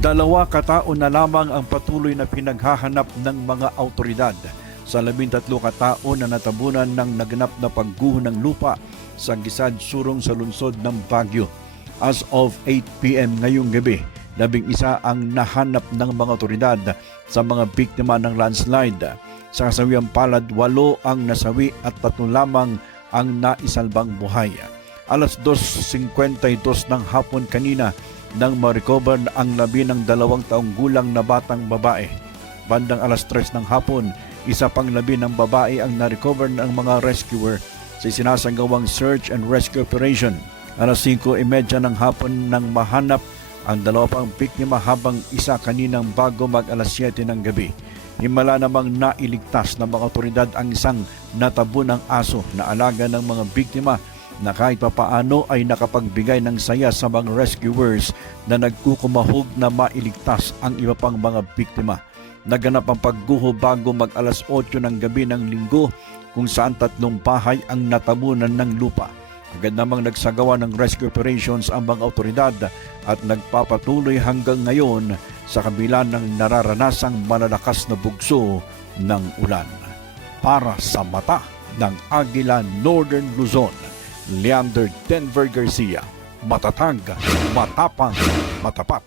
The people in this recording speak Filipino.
Dalawa katao na lamang ang patuloy na pinaghahanap ng mga autoridad sa 13 katao na natabunan ng naganap na pagguho ng lupa sa Gisad Surong sa lungsod ng Baguio. As of 8 p.m. ngayong gabi, 11 ang nahanap ng mga autoridad sa mga biktima ng landslide. Sa kasawiang palad, 8 ang nasawi at 3 lamang ang naisalbang buhay. Alas 2:52 ng hapon kanina nang ma-recover ang labi ng 2 taong gulang na batang babae. Bandang alas 3 ng hapon, isa pang labi ng babae ang na-recover ng mga rescuer sa sinasagawang search and rescue operation. Alas 5:30 ng hapon nang mahanap ang 2 pang biktima habang isa kaninang bago mag-alas 7 ng gabi. Himala namang nailigtas ng mga otoridad ang isang natabunang aso na alaga ng mga biktima na kahit papaano ay nakapagbigay ng saya sa mga rescuers na nagkukumahog na mailigtas ang iba pang mga biktima. Naganap ang pagguho bago mag-alas 8 ng gabi ng Linggo kung saan 3 bahay ang natabunan ng lupa. Agad namang nagsagawa ng rescue operations ang mga otoridad at nagpapatuloy hanggang ngayon sa kabila ng nararanasang malalakas na bugso ng ulan. Para sa mata ng Agila Northern Luzon, Leander Denver Garcia, matatag, matapang, matapat.